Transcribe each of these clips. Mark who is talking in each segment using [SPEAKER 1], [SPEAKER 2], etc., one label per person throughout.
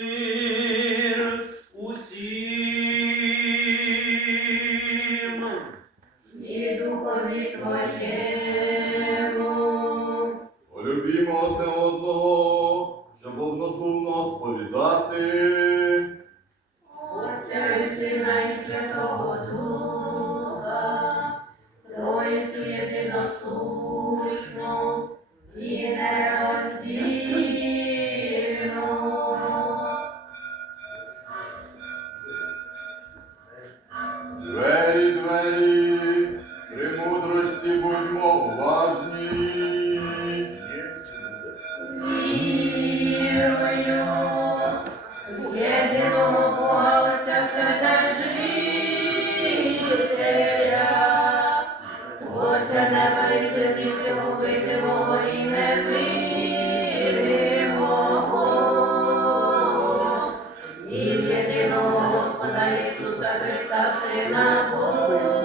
[SPEAKER 1] мир усім.
[SPEAKER 2] і духові Твоєму.
[SPEAKER 3] Полюбімо одне одного, щоб однодумно сповідати.
[SPEAKER 2] Отця і Сина і Святого Духа,
[SPEAKER 3] будьмо уважні.
[SPEAKER 2] Вірую в єдиного Бога Отця Вседержителя, Творця неба і землі всього видимого і і в єдиного Господа Ісуса Христа, Сина Божого,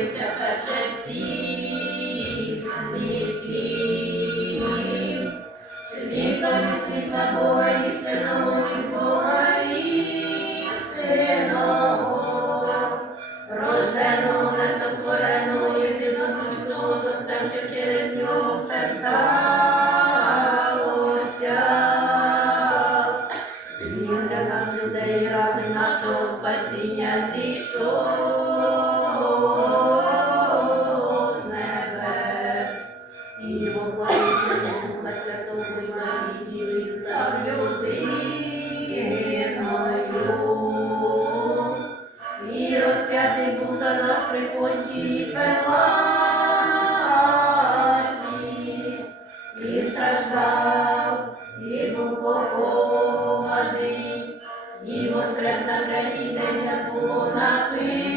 [SPEAKER 2] народився перше всіх віків. Світлом і світла Бога істинного від Бога істинного, рожденого, несотвореного, єдиносущного з Отцем, що через нього все сталося. Він для нас людей ради нашого спасіння зійшов розп'ятий був за нас при понтії Пилаті, і страждав, і був похований, і воскрес на третій день, не було написано.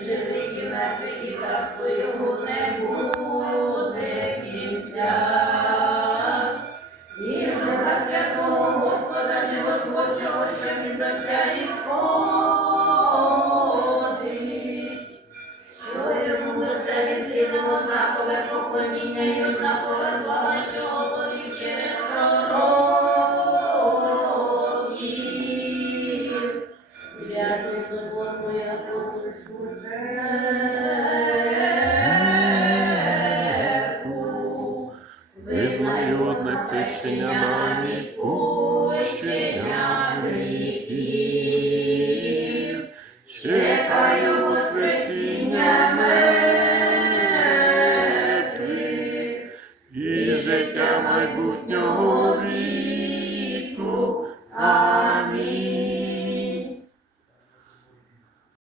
[SPEAKER 2] Живих і мертвих, і царство його не буде кінця. І Духа Святого Господа Животворчого, що від Отця ісходить, що йому з Отцем і Сином однакове поклоніння і однакова слава, що говорив через пророків. Свято і апостольську церкву,
[SPEAKER 4] Визнаю одне хрещення на відпущення гріхів.
[SPEAKER 2] Чекаю Воскресіння мертвих
[SPEAKER 4] і життя майбутнього віку.